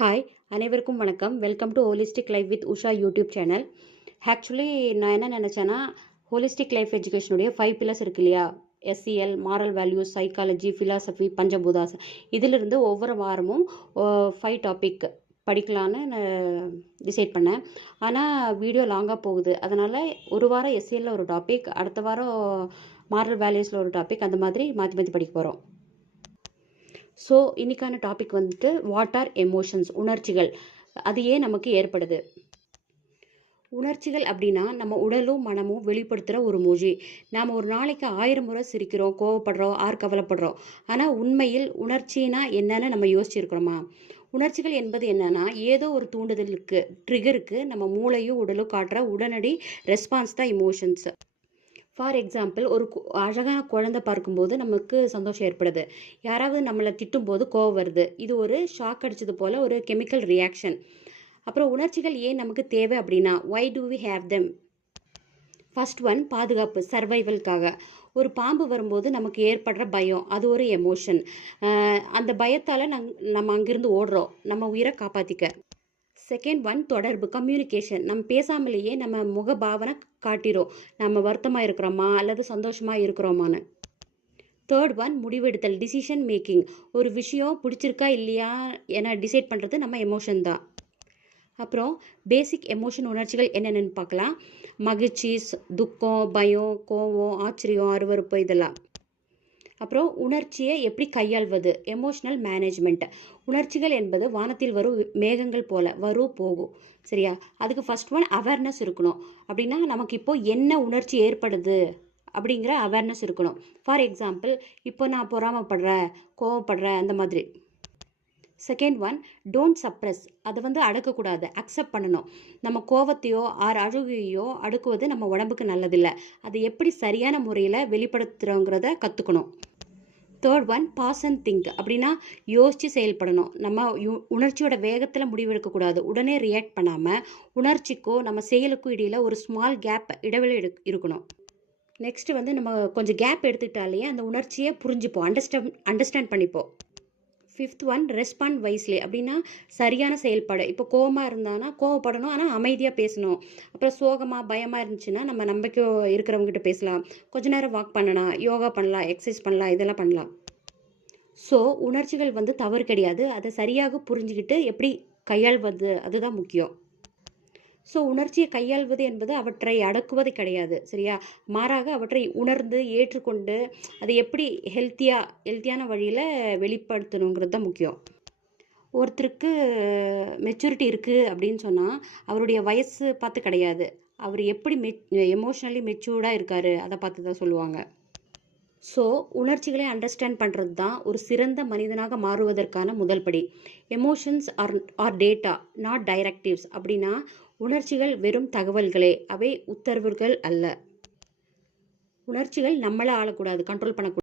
Hi அனைவருக்கும் வணக்கம். Welcome to holistic life with Usha YouTube channel. Actually நான் என்ன நினச்சேன்னா, ஹோலிஸ்டிக் லைஃப் எஜுகேஷனுடைய 5 பில்லர்ஸ் இருக்கு இல்லையா? SCL, moral values, psychology, philosophy, பஞ்சபூதாஸ், இதிலிருந்து ஒவ்வொரு வாரமும் 5 டாபிக் படிக்கலான்னு டிசைட் பண்ணேன். ஆனால் வீடியோ லாங்காக போகுது. அதனால் ஒரு வாரம் எஸ்சிஎல்ல ஒரு டாபிக், அடுத்த வாரம் மாரல் வேல்யூஸில் ஒரு டாபிக், அந்த மாதிரி மாற்றி மாற்றி படிக்க போகிறோம். ஸோ இன்றைக்கான டாபிக் வந்துட்டு வாட் ஆர் எமோஷன்ஸ், உணர்ச்சிகள். அது ஏன் நமக்கு ஏற்படுது? உணர்ச்சிகள் அப்படின்னா நம்ம உடலும் மனமும் வெளிப்படுத்துகிற ஒரு மொழி. நாம் ஒரு நாளைக்கு 1000 முறை சிரிக்கிறோம், கோவப்படுறோம், கவலைப்படுறோம். ஆனால் உண்மையில் உணர்ச்சினா என்னன்னு நம்ம யோசிச்சிருக்கிறோமா? உணர்ச்சிகள் என்பது என்னன்னா, ஏதோ ஒரு தூண்டுதலுக்கு, ட்ரிகருக்கு நம்ம மூளையும் உடலும் காட்டுற உடனடி ரெஸ்பான்ஸ் தான் இமோஷன்ஸ். ஃபார் எக்ஸாம்பிள், ஒரு அழகான குழந்தை பார்க்கும்போது நமக்கு சந்தோஷம் ஏற்படுது. யாராவது நம்மளை திட்டும்போது கோவம் வருது. இது ஒரு ஷாக் அடித்தது போல் ஒரு கெமிக்கல் ரியாக்ஷன். அப்புறம் உணர்ச்சிகள் ஏன் நமக்கு தேவை அப்படின்னா, why do we have them? First one, பாதுகாப்பு, சர்வைவல்காக. ஒரு பாம்பு வரும்போது நமக்கு ஏற்படுற பயம், அது ஒரு எமோஷன். அந்த பயத்தால் நம்ம அங்கிருந்து ஓடுறோம், நம்ம உயிரை காப்பாற்றிக்க. செகண்ட் ஒன், தொடர்பு, கம்யூனிகேஷன். நம்ம பேசாமலேயே நம்ம முகபாவனை காட்டிடும், நம்ம வருத்தமாக இருக்கிறோமா அல்லது சந்தோஷமாக இருக்கிறோமான்னு. தேர்ட் ஒன், முடிவெடுத்தல், டிசிஷன் மேக்கிங். ஒரு விஷயம் பிடிச்சிருக்கா இல்லையா என டிசைட் பண்ணுறது நம்ம எமோஷன் தான். அப்புறம் பேசிக் எமோஷன் உணர்ச்சிகள் என்னென்னு பார்க்கலாம். மகிழ்ச்சி, துக்கம், பயம், கோபம், ஆச்சரியம், அருவருப்பு, இதெல்லாம். அப்புறம் உணர்ச்சியை எப்படி கையாள்வது, எமோஷ்னல் மேனேஜ்மெண்ட். உணர்ச்சிகள் என்பது வானத்தில் வரும் மேகங்கள் போல வரும் போகும், சரியா? அதுக்கு ஃபர்ஸ்ட் ஒன் அவேர்னஸ் இருக்கணும். அப்படின்னா நமக்கு இப்போ என்ன உணர்ச்சி ஏற்படுது அப்படிங்கிற அவேர்னஸ் இருக்கணும். ஃபார் எக்ஸாம்பிள், இப்போ நான் பொறாமப்படுறேன், கோவப்படுறேன், அந்த மாதிரி. Second one, don't suppress. அதை அடக்கக்கூடாது, அக்செப்ட் பண்ணணும். நம்ம கோவத்தையோ அழுகையோ அடுக்குவது நம்ம உடம்புக்கு நல்லதில்லை. அதை எப்படி சரியான முறையில் வெளிப்படுத்துகிறோங்கிறத கற்றுக்கணும். Third one, pause and think. அப்படின்னா யோசித்து செயல்படணும். நம்ம உணர்ச்சியோட வேகத்தில் முடிவெடுக்கக்கூடாது. உடனே ரியாக்ட் பண்ணாமல் உணர்ச்சிக்கோ நம்ம செயலுக்கும் இடையில் ஒரு ஸ்மால் கேப், இடைவெளி இருக்கணும். நெக்ஸ்ட் நம்ம கொஞ்சம் கேப் எடுத்துக்கிட்டாலே அந்த உணர்ச்சியை புரிஞ்சுப்போம், அண்டர்ஸ்டாண்ட் பண்ணிப்போம். Fifth one, respond wisely. அப்படின்னா சரியான செயல்பாடு. இப்போ கோவமாக இருந்தானா கோவப்படணும், ஆனால் அமைதியாக பேசணும். அப்புறம் சோகமாக பயமாக இருந்துச்சுன்னா நம்ம நம்பிக்கை இருக்கிறவங்ககிட்ட பேசலாம். கொஞ்ச நேரம் வாக் பண்ணலாம், யோகா பண்ணலாம், எக்ஸசைஸ் பண்ணலாம், இதெல்லாம் பண்ணலாம். ஸோ உணர்ச்சிகள் தவறு கிடையாது. அதை சரியாக புரிஞ்சுக்கிட்டு எப்படி கையாள்வது, அதுதான் முக்கியம். ஸோ உணர்ச்சியை கையாள்வது என்பது அவற்றை அடக்குவது கிடையாது, சரியா? மாறாக அவற்றை உணர்ந்து ஏற்றுக்கொண்டு அதை எப்படி ஹெல்த்தியான வழியில் வெளிப்படுத்தணுங்கிறது தான் முக்கியம். ஒருத்தருக்கு மெச்சூரிட்டி இருக்குது அப்படின்னு சொன்னால் அவருடைய வயசு பார்த்து கிடையாது, அவர் எப்படி எமோஷ்னலி மெச்சூர்டாக இருக்கார் அதை பார்த்து தான் சொல்லுவாங்க. ஸோ உணர்ச்சிகளை அண்டர்ஸ்டாண்ட் பண்ணுறது தான் ஒரு சிறந்த மனிதனாக மாறுவதற்கான முதல் படி. Emotions are data, not directives. அப்படின்னா உணர்ச்சிகள் வெறும் தகவல்களே, அவை உத்தரவுகள் அல்ல. உணர்ச்சிகள் நம்மளை ஆளக்கூடாது, கண்ட்ரோல் பண்ணக்கூடாது.